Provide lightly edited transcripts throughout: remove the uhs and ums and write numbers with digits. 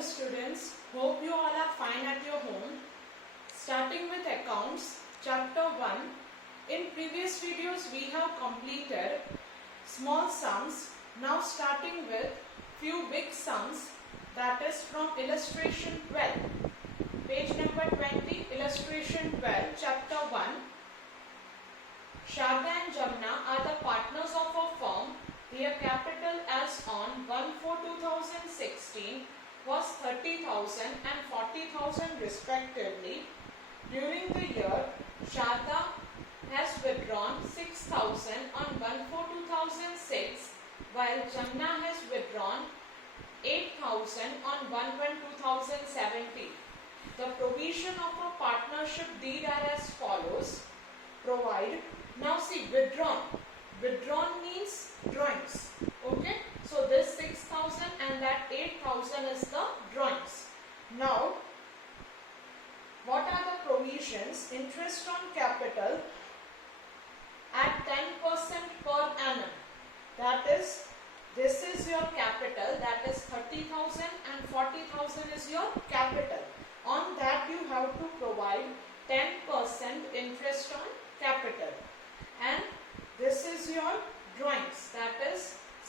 Hello students, hope you all are fine at your home. Starting with accounts, chapter 1. In previous videos we have completed small sums. Now starting with few big sums, that is from illustration 12. Page number 20, illustration 12, chapter 1. Sharda and Jamna are the partners of a firm. Their capital as on 1/4/2016 was 30,000 and 40,000 respectively. During the year, Sharda has withdrawn 6,000 on 1/4/2006, while Jamna has withdrawn 8,000 on 1/1/2017. The provision of a partnership deed are as follows. Provide. Now see, withdrawn. Withdrawn means drawings. Okay. So this 6,000 and that 8,000 is the drawings. Now, what are the provisions? Interest on capital at 10% per annum. That is, this is your capital. That is 30,000 and 40,000 is your capital. On that you have to provide 10% interest on capital. And this is your drawings. That is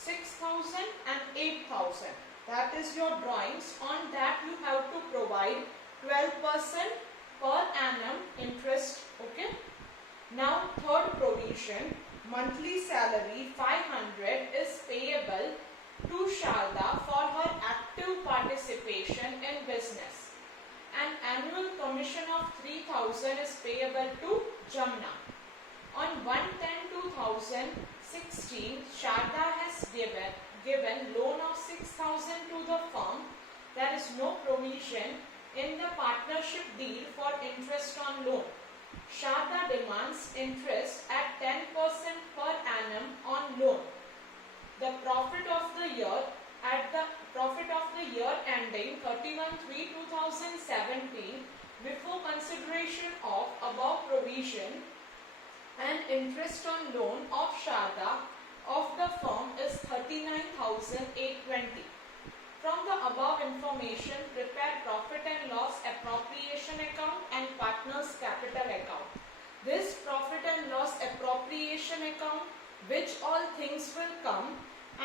6,000 and 8,000. That is your drawings. On that you have to provide 12% per annum interest. Okay. Now third provision, monthly salary 500 is payable to Sharda for her active participation in business. An annual commission of 3,000 is payable to Jamna. On 1/10/2016, Sharda has given loan of 6,000 to the firm. There is no provision in the partnership deed for interest on loan. Sharda demands interest at 10% per annum on loan. The profit of the year ending 31/3/2017 before consideration of above provision and interest on loan of Sharda of the firm is 39,820. From the above information, prepare profit and loss appropriation account and partners capital account. This profit and loss appropriation account, which all things will come,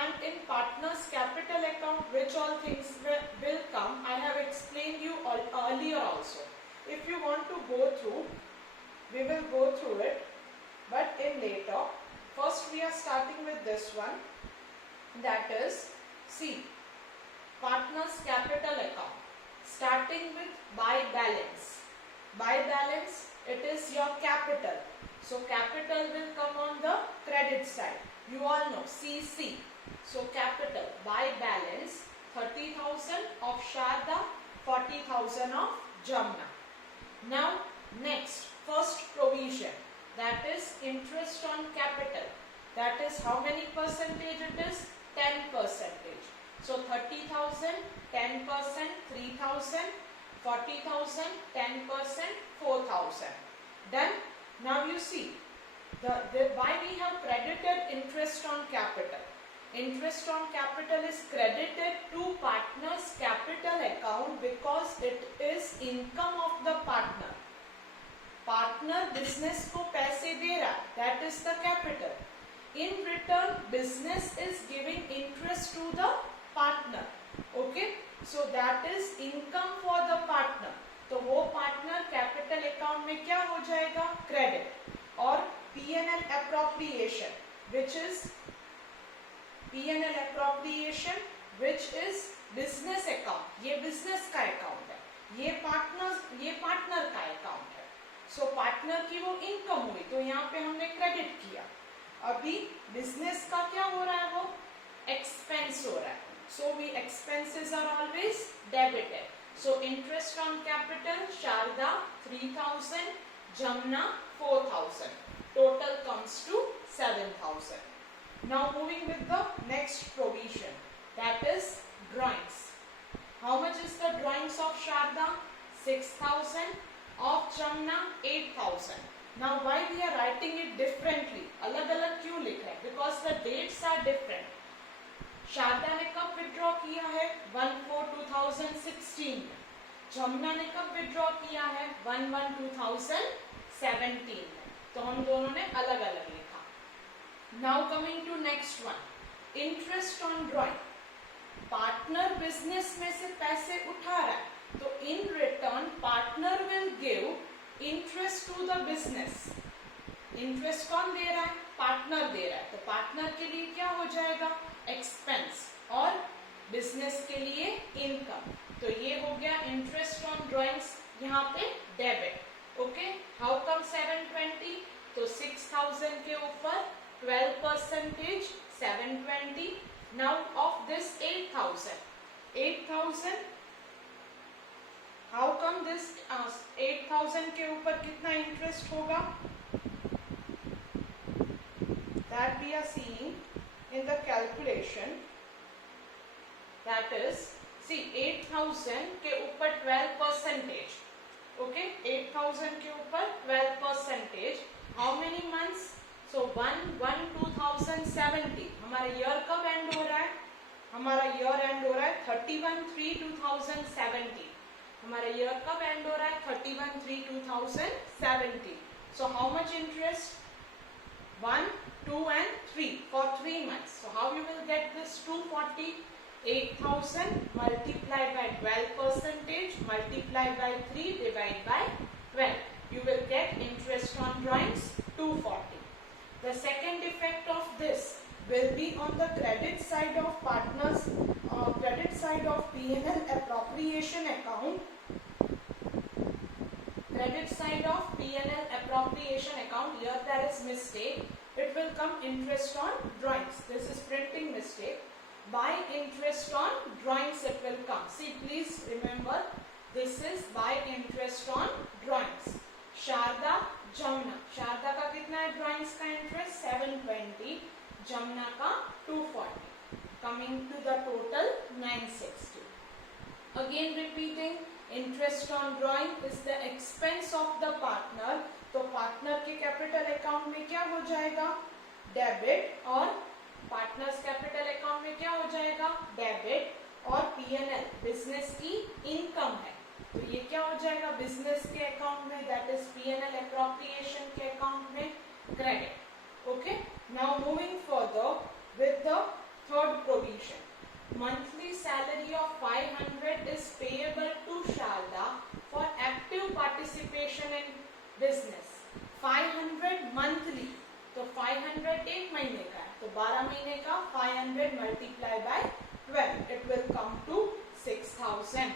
and in partners capital account, which all things will come, I have explained you earlier also. If you want to go through, we will go through it, but in later. First we are starting with this one, that is, see, partners capital account, starting with by balance. By balance, it is your capital. So capital will come on the credit side. You all know CC. So capital by balance 30,000 of Sharda, 40,000 of Jamna. Now next, first provision, that is interest on capital. That is how many percentage it is? 10%. So 30,000, 10%, 3,000, 40,000, 10%, 4,000. Then now you see why we have credited interest on capital. Interest on capital is credited to partner's capital account because it is income of the partner. Partner business को पैसे दे रहा, that is the capital. In return, business is giving interest to the partner. Okay, so that is income for the partner. तो वो partner capital account में क्या हो जाएगा? Credit. और P&L appropriation, which is business account. ये business का account है. ये partner का account है. सो पार्टनर की वो इनकम हुई, तो यहाँ पे हमने क्रेडिट किया. अभी बिजनेस का क्या हो रहा है? वो एक्सपेंस हो रहा है. So we expenses are always debited. So interest on capital Sharda 3,000, Jamuna 4,000. Total comes to 7,000. Now moving with the next provision, that is drawings. How much is the drawings of Sharda? 6,000. Of Jamna 8,000. Now why we are writing it differently? अलग अलग क्यों लिख रहे हैं? Because the dates are different. Sharda ने कब withdraw किया है? 1/4/2016 में। जमुना ने कब विड्रॉ किया है? 1/1/2017 में। तो हम दोनों ने अलग अलग लिखा। Now coming to next one, interest on drawing. Partner business में से पैसे उठा रहा है, तो in return partner will give interest to the business. Interest कौन दे रहा है? पार्टनर दे रहा है। तो पार्टनर के लिए क्या हो जाएगा? एक्सपेंस, और बिजनेस के लिए इनकम। तो ये हो गया इंटरेस्ट ऑन ड्रॉइंग्स, यहाँ पे डेबिट। Okay, how come 720? तो 6000 के ऊपर 12% 720। Now of this 8000 how come this 8000 के ऊपर कितना इंटरेस्ट होगा? That we are seeing in the calculation, that is, see 8000 के ऊपर 12%, okay, 8000 के ऊपर 12%, how many months? So 1/1/2017, हमारा ईयर कब एंड हो रहा है? हमारा ईयर एंड हो रहा है 31/3/2017। हमारा ईयर कब एंड हो रहा है? 31/3/2017। So how much interest? 1, 2 and 3 for 3 months. So how you will get this 240? 8000 multiplied by 12% multiplied by 3 divided by 12. You will get interest on drawings 240. The second effect of this will be on the credit side of partners, credit side of P&L appropriation account. Credit side of P&L appropriation account, here there is mistake. It will come interest on drawings. This is printing mistake. By interest on drawings it will come. See, please remember, this is by interest on drawings. Sharda, Jamuna, Sharda का कितना है drawings का interest? 720, Jamuna का 240, coming to the total 960. Again repeating, interest on drawing is the expense of the partner. तो partner के capital account में क्या हो जाएगा? डेबिट, और पार्टनर्स कैपिटल अकाउंट में क्या हो जाएगा? डेबिट, और P&L बिजनेस की इनकम है, तो ये क्या हो जाएगा? बिजनेस के अकाउंट में, दैट इज P&L एप्रोप्रिएशन के अकाउंट में credit. Okay, now moving further with the third provision, monthly salary of 500 is payable to Sharda for active participation in business. 500 monthly, तो 500 एक महीने का है, तो 12 महीने का 500 multiply by 12, it will come to 6000.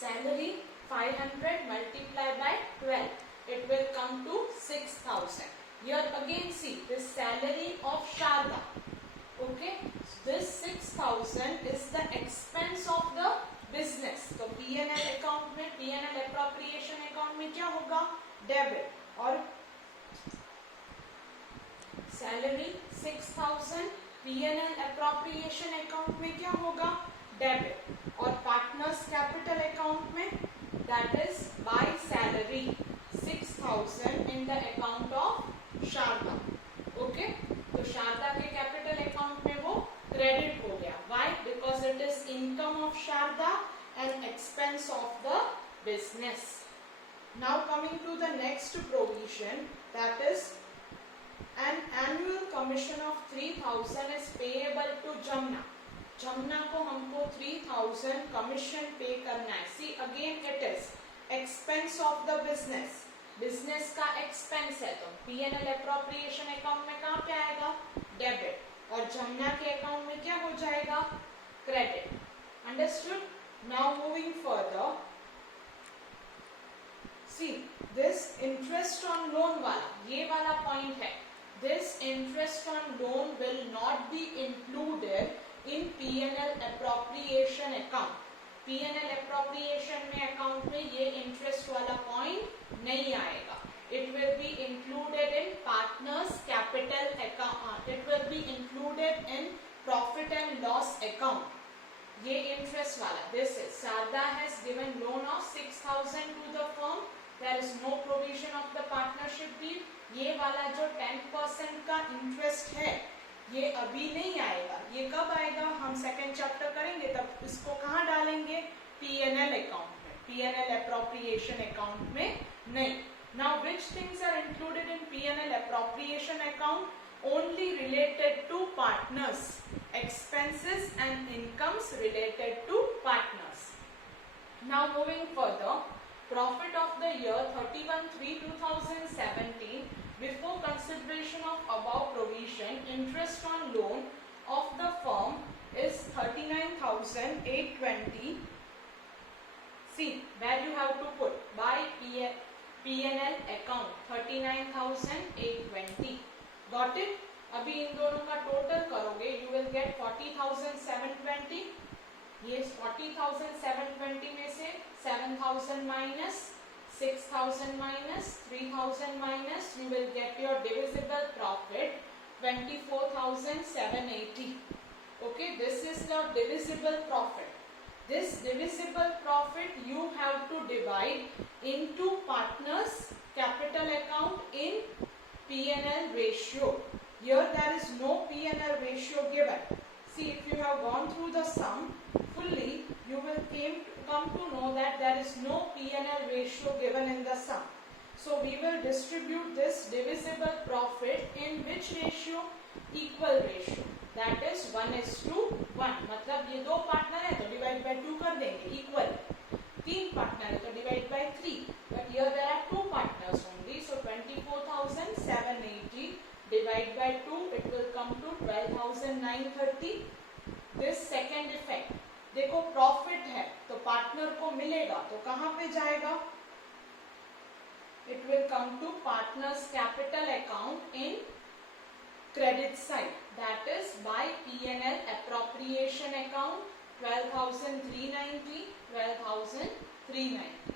Salary 500 multiply by 12, it will come to 6000. Here again see this salary of Sharda. Okay, this 6000 is the expense of the business. तो P&L account में, P&L appropriation अकाउंट में क्या होगा? Debit, और salary 6000 P&L appropriation account में क्या होगा? Debit, और पार्टनर्स कैपिटल अकाउंट में, that is by salary 6000 in the account of Sharda. Okay, तो शारदा के कैपिटल अकाउंट में वो क्रेडिट हो गया। Why? Because it is income of Sharda and expense of the business. Now coming to the next provision, that is an annual commission of 3000 is payable to Jamuna. Jamuna को हमको 3000 commission pay करना है। See again it is expense of the business, business का expense है, तो P&L appropriation account में कहाँ पे आएगा? डेबिट, और जमुना के अकाउंट में क्या हो जाएगा? Credit. Understood? Now moving further, see this interest on loan वाला, ये वाला पॉइंट है, this interest on loan will not be included in P&L appropriation account. P&L appropriation में अकाउंट में ये इंटरेस्ट वाला पॉइंट नहीं आएगा। It will be included in partners capital account. It will be included in profit and loss account. ये interest वाला, this is Sharda has given loan of 6000 to the firm. There is no provision of the partnership deed. ये वाला जो 10% का interest है, ये अभी नहीं आएगा, ये कब आएगा, हम सेकेंड चैप्टर करेंगे तब इसको कहाँ डालेंगे, P&L अकाउंट में, P&L अप्रोप्रिएशन अकाउंट में नहीं. Now which things are included in P&L appropriation account? Only related to partners, expenses and incomes related to partners. Now moving further, profit of the year 31/3/2017 before consideration of above provision, interest on loan of the firm is 39,820. See where you have to put by P&L account 39,820. Got it? अभी इन दोनों का total करोगे you will get 40,720. ये 40,720 में से 7,000 minus 6,000 minus 3,000 minus you will get your divisible profit 24,780. Okay, this is your divisible profit. This divisible profit you have to divide into partners capital account in P&L ratio. Here there is no P&L ratio given. See, if you have gone through the sum fully, you will come to know that there is no P&L ratio given in the sum. So we will distribute this divisible profit in which ratio? Equal ratio. That is 1:1. मतलब ये दो partner है तो divide by 2 कर देंगे equal. तीन partner है तो divide by 3. But here there are two partners only. So 24,780 divide by 2, it will come to 12,930. This second effect. देखो प्रॉफिट है तो पार्टनर को मिलेगा तो कहाँ पे जाएगा? It will come to partners capital account in credit side. That is by P&L appropriation account 12,390, 12,390.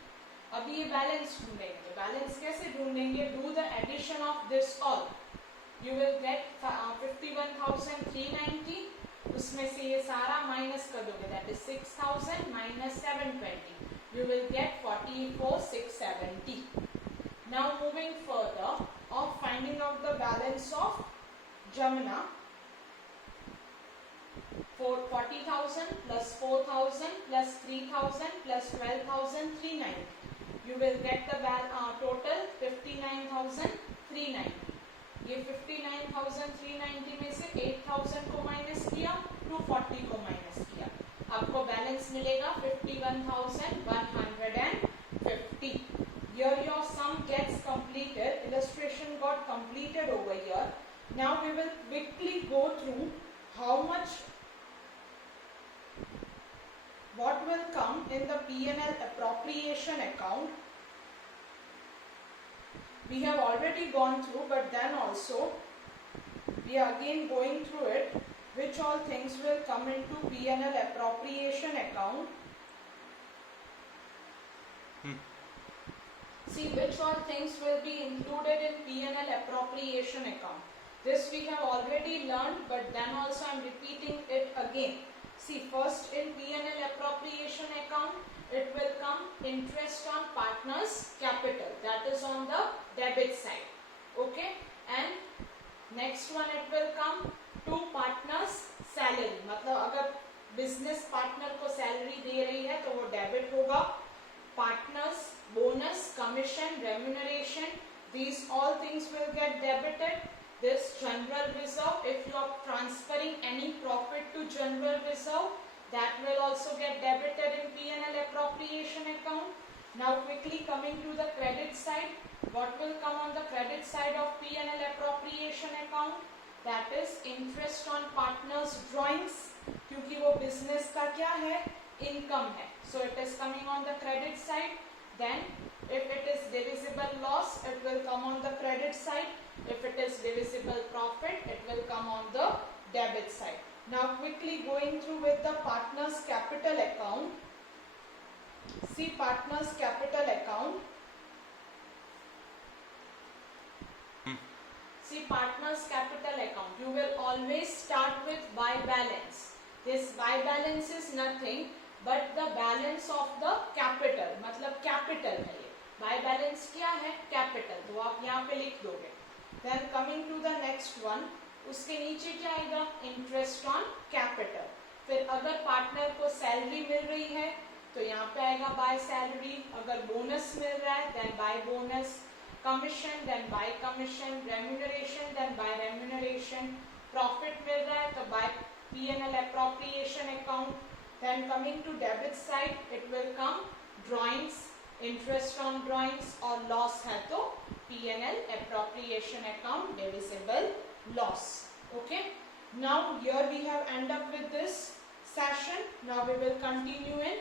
अभी ये बैलेंस ढूंढेंगे. तो बैलेंस कैसे ढूंढेंगे? Do the addition of this all. You will get 51,390. उसमें से ये सारा माइनस कर दोगे. That is 6,000 minus 720. You will get 44,670. Now moving further of finding out the balance of Jamuna. 40,000 plus 4,000 plus 3,000 plus 12,390. You will get the total 59,390. ये 59,390 में से 8,000 को माइनस किया, 240 को माइनस किया, आपको बैलेंस मिलेगा 51,150. Here your sum gets completed. Illustration got completed over here. Now we will quickly go through how much, what will come in the P&L appropriation account. We have already gone through, but then also we are again going through it. Which all things will come into P&L appropriation account? See which all things will be included in P&L appropriation account. This we have already learned, but then also I am repeating it again. See, first in P&L appropriation account, it will come interest on partners capital, that is on the debit side. Okay, and next one it will come to partners salary. मतलब अगर business partner को salary दे रही है तो वो debit होगा. Partners bonus, commission, remuneration, these all things will get debited. This general reserve, if you are transferring any profit to general reserve, that will also get debited in P&L appropriation account. Now quickly coming to the credit side, what will come on the credit side of P&L appropriation account? That is interest on partners drawings, क्योंकि वो business का क्या है? Income है. So it is coming on the credit side. Then if it is divisible loss, it will come on the credit side. If it is divisible profit, it will come on the debit side. Now quickly going through with the partners capital account. See partners capital account. See partners capital account. You will always start with by balance. This by balance is nothing but the balance of the capital. मतलब capital है ये. By balance क्या है? Capital. तो आप यहाँ पे लिख दोगे. Then coming to the next one, उसके नीचे क्या आएगा, इंटरेस्ट ऑन कैपिटल। फिर अगर पार्टनर को सैलरी मिल रही है तो यहाँ पे आएगा बाय सैलरी, अगर बोनस मिल रहा है then by bonus, commission then by commission, remuneration then by remuneration, profit मिल रहा है तो by P&L appropriation account. Then coming to debit side, it will come drawings, interest on drawings, और loss है तो P&L appropriation account, divisible loss. Okay. Now here we have end up with this session. Now we will continue in